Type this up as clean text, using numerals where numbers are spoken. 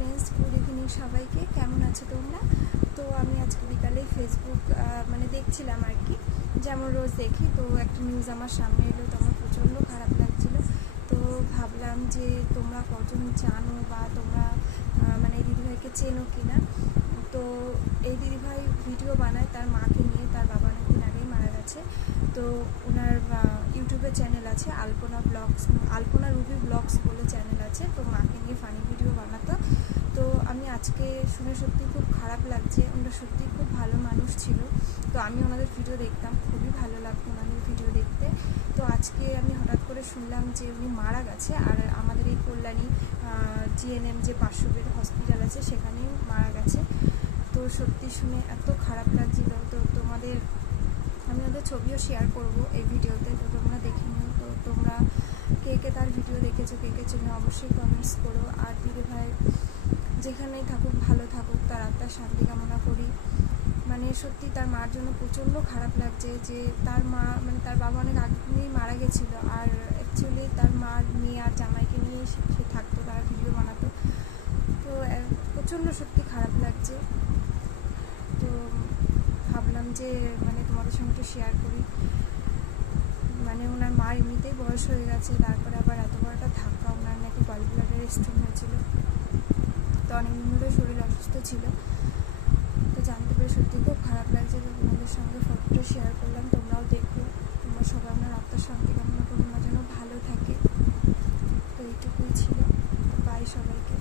Friends, good evening সবাইকে। কেমন আছো তোমরা? তো আমি আজকে বিকালে ফেসবুক দেখছিলাম আর কি, যেমন রোজ দেখি। তো একটা নিউজ আমার সামনে এলো, তো আমার প্রচণ্ড খারাপ লাগছিল। তো ভাবলাম যে তোমরা কজন জানো বা তোমরা এই দিদিভাইকে চেনো কি না। তো এই দিদিভাই ভিডিও বানায় তার মাকে নিয়ে। তার বাবা অনেকদিন আগেই মারা গেছে। তো ওনার ইউটিউবে চ্যানেল আছে আলপনা রুবি ব্লগস বলে চ্যানেল আছে। তো মাকে নিয়ে ফানি ভিডিও বানাতো। তো আমি আজকে শুনে সত্যি খুব খারাপ লাগছে। ওনারা সত্যি খুব ভালো মানুষ ছিল। তো আমি ওনাদের ভিডিও দেখতাম, খুবই ভালো লাগতো ওনাদের ভিডিও দেখতে। তো আজকে আমি হঠাৎ করে শুনলাম যে উনি মারা গেছে। আর আমাদের এই কল্যাণী জিএনএম যে 500 বেড হসপিটাল আছে সেখানেই মারা গেছে। তো সত্যি শুনে এত খারাপ লাগছিল। তো আমি ওদের ছবিও শেয়ার করব এই ভিডিওতে, তো তোমরা দেখে নিও। তো তোমরা কে কে তার ভিডিও দেখেছো, কে কে চেনো, অবশ্যই কমেন্টস করো। আর দিদিভাই যেখানেই থাকুক ভালো থাকুক, তার আত্মার শান্তি কামনা করি। সত্যি তার মার জন্য প্রচণ্ড খারাপ লাগছে যে তার মা তার বাবা অনেক আগেই মারা গেছিলো। আর অ্যাকচুয়ালি তার মার মেয়ে আর জামাইকে নিয়ে সে থাকতো, তারা ভিডিও বানাতো। তো প্রচণ্ড সত্যি খারাপ লাগছে। তো ভাবলাম যে তোমাদের সঙ্গে একটু শেয়ার করি। ওনার মার এমনিতেই বয়স হয়ে গেছে, তারপরে আবার এত বড় একটা ধাক্কা। ওনার নাকি গলব্লাডার স্টোন হয়েছিল। তো অনেকদিন ধরে শরীর অসুস্থ ছিল। তো জানতে পেরে সত্যি খুব খারাপ লাগছে। তো তোমাদের সঙ্গে ফটোটা শেয়ার করলাম, তোমরাও দেখো। তোমরা সবাই ওনার আত্মার শান্তি কামনা করো, ওনার যেন ভালো থাকে। তো এইটুকুই ছিল। বাই সবাইকে।